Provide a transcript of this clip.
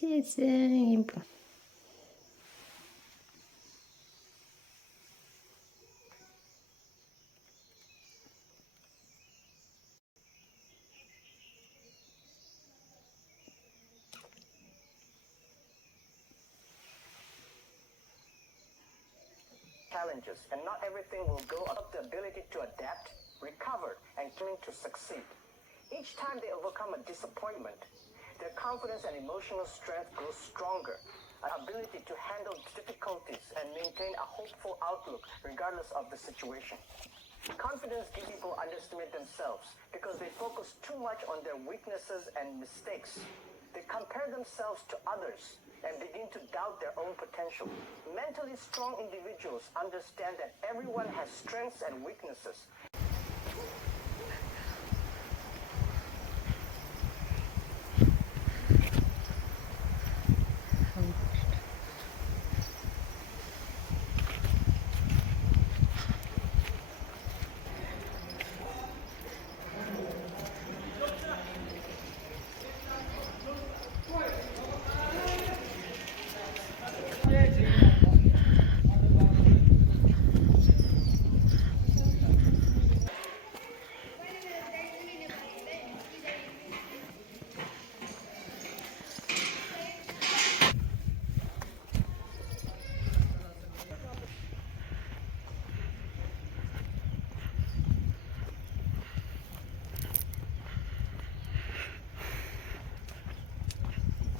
谢谢你不。Challenges, and not everything will go up the ability to adapt, recover, and learn to succeed. Each time they overcome a disappointment, their confidence and emotional strength grows stronger, an ability to handle difficulties and maintain a hopeful outlook regardless of the situation. Confidence gives people underestimate themselves because they focus too much on their weaknesses and mistakes. They compare themselves to others and begin to doubt their own potential. Mentally strong individuals understand that everyone has strengths and weaknesses.